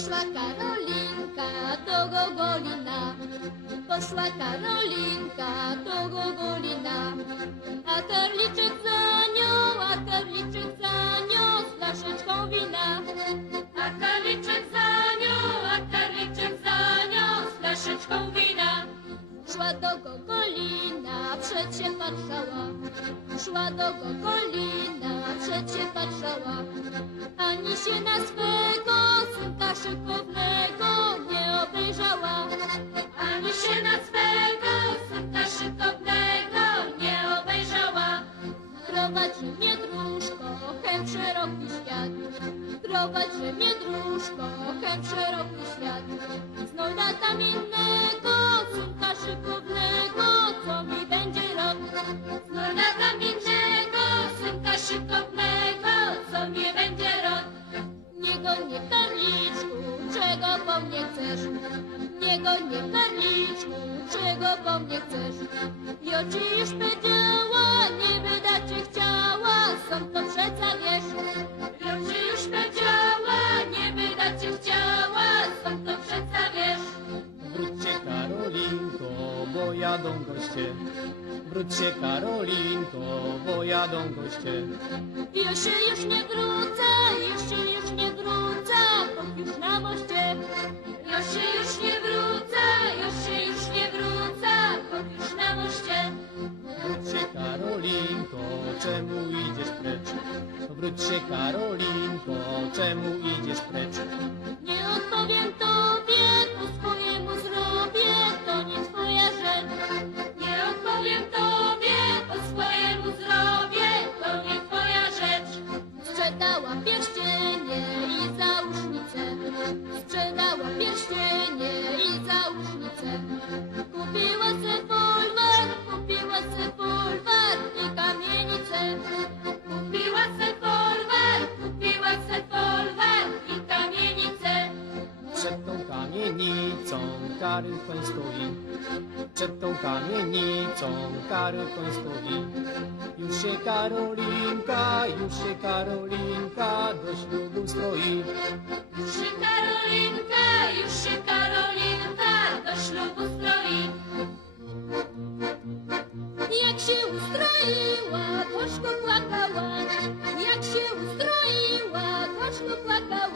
Poszła Karolinka do Gogolina, poszła Karolinka do Gogolina, a karliczek za nią, a karliczek za nią z flaszeczką wina. A karliczek za nią, a karliczek za nią z flaszeczką wina. Szła do Gogolina, przed się patrzała, szła do Gogolina, przed się patrzała, ani się na swego synka szeroki świat, prowadzi mnie dróżko, hem szeroki świat. Znoj tam innego, synka szykownego, co mi będzie rok. Znoj tam innego, synka szykownego, co mi będzie rok. Niego nie karliczku, czego po mnie chcesz? Niego nie karliczku, czego po mnie chcesz? I oczy już powiedziała, jadą goście. Wróćcie Karolinko, bo jadą goście. Już się już nie wrócę, się już nie wrócę, bo już na moście. Już się już nie wrócę, już się już nie wrócę, bo już na moście. Wróćcie Karolinko, czemu idziesz precz? Wróćcie Karolinko, czemu idziesz precz? Sprzedała pierścienie i załóżnicę, sprzedała pierścienie i załóżnicę. Kupiła se folwar, kupiła se folwar i kamienicę. Kupiła se folwar, kupiła se folwar i kamienicę. Przed tą kamienicą kary koń stoi. Przed tą kamienicą kary koń stoi. Już się Karolinka, już się Karolinka do ślubu stoi. Już się Karolinka, już się Karolinka do ślubu stroi. Jak się ustroiła, koszko płakała, jak się ustroiła, koszko płakała.